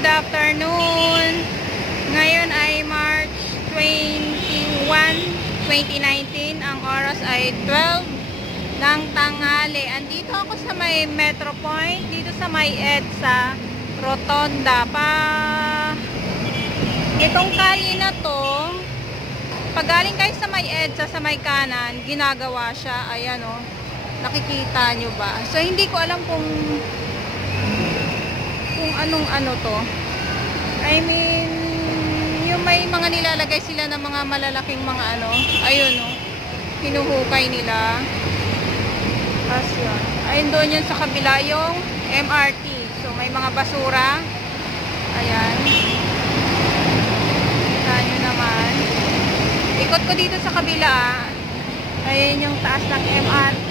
good afternoon. Ngayon ay March 21, 2019. Ang oras ay 12 ng tanghali. Andito ako sa may Metro Point, dito sa may EDSA Rotonda. Itong kalye na to, pag galing kayo sa may EDSA, sa may kanan, ginagawa siya. Ayan o, nakikita nyo ba? So hindi ko alam kung anong ano to. I mean, yung may mga nilalagay sila ng mga malalaking mga ano. Ayun o, hinuhukay nila. Tapos yun. Ayun doon yun sa kabila yung MRT. So may mga basura. Ayan. Kita nyo naman. Ikot ko dito sa kabila. Ayan yung taas ng MRT,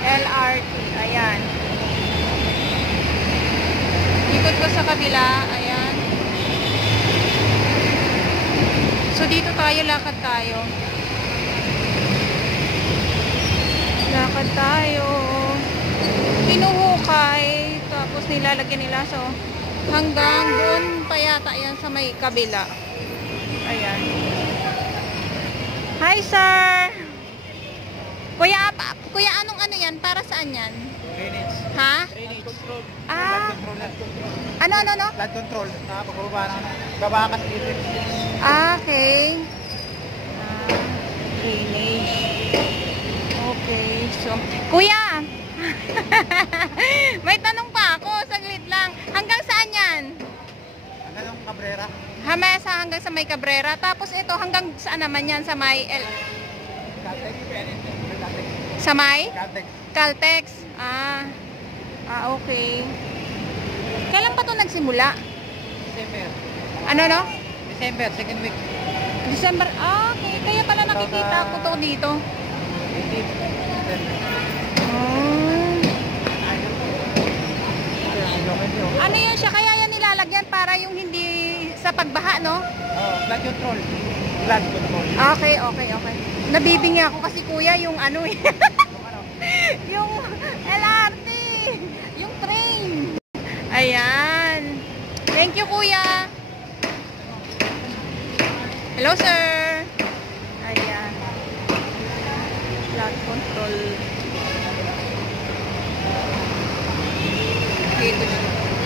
LRT. Ayan. Ikot ko sa kabila. Ayan. So dito tayo, lakad tayo. Lakad tayo. Hinuhukay. Tapos nilalagyan nila. So hanggang doon pa yata yan sa may kabila. Ayan. Hi sir! Kuya, anong ano yan? Para saan yan? Drainage. Ha? Drainage. Control. Ah. Flood control. Ano? Flood control. Pagbaba ng gabakas dito. Okay. Drainage. Okay. So, kuya! May tanong pa ako. Saglit lang. Hanggang saan yan? Hanggang Cabrera. Hanggang sa may Cabrera. Tapos ito, hanggang saan naman yan? Sa may Caltex. Sa may? Caltex. Caltex. Okay. Kailan pa to nagsimula? December. Ano, no? December, second week. December. Okay. Kaya pala nakikita ko to dito. 18. Ano yan siya? Kaya yan nilalagyan para yung hindi sa pagbaha, no? Flood control. Flood control. Okay. Nabibingi ako kasi kuya yung ano eh. Yung LRT. Yung train. Ayan. Thank you kuya. Hello sir. Ayan. Flood control. Dito siya.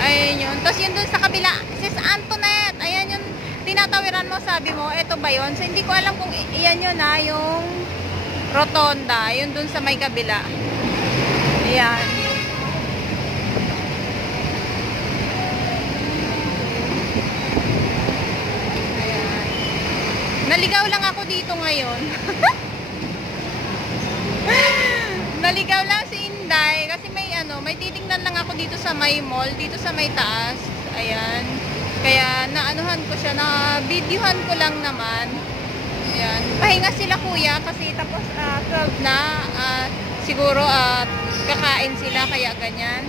Ayan yun. Tapos yun dun sa kabila, Sis Antoinette. Ayan yung tinatawiran mo, sabi mo. Ito ba yun? So hindi ko alam kung iyan yun na yung rotonda. Yun dun sa may kabila. Ayan. Ayan. Naligaw lang ako dito ngayon. Naligaw lang si Inday kasi may titingnan lang ako dito sa may mall, dito sa may taas. Ayan. Kaya naanuhan ko siya, na videohan ko lang naman. Ayan. Pahinga sila kuya kasi tapos 12 na. Siguro kakain sila kaya ganyan.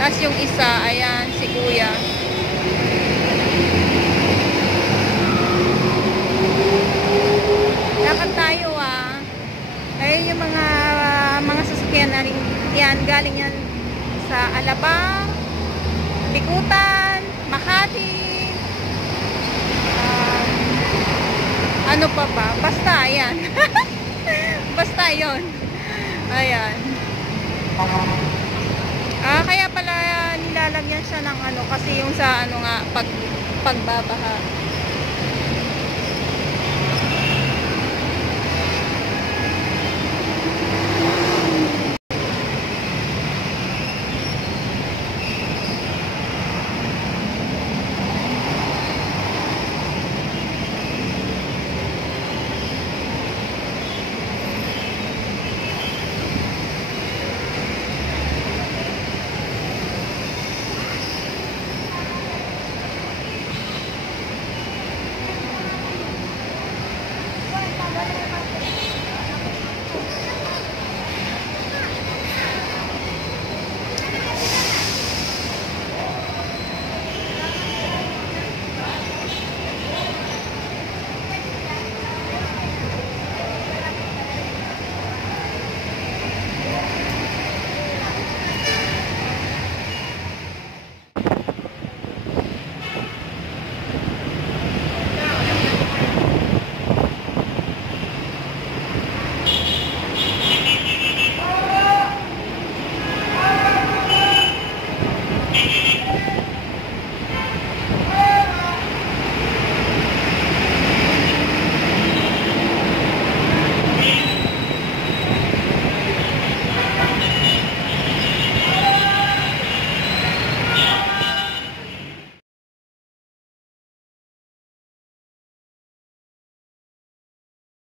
Tapos yung isa, ayan, si kuya. Lakad tayo ayun yung mga sasakyan na rin yan, galing yan sa Alabang, Bikutan, Makati, ano pa ba? Basta, ayan. Basta yun. Ayan. Kaya pala nilalagyan siya ng ano, kasi yung sa ano nga, pagbabaha.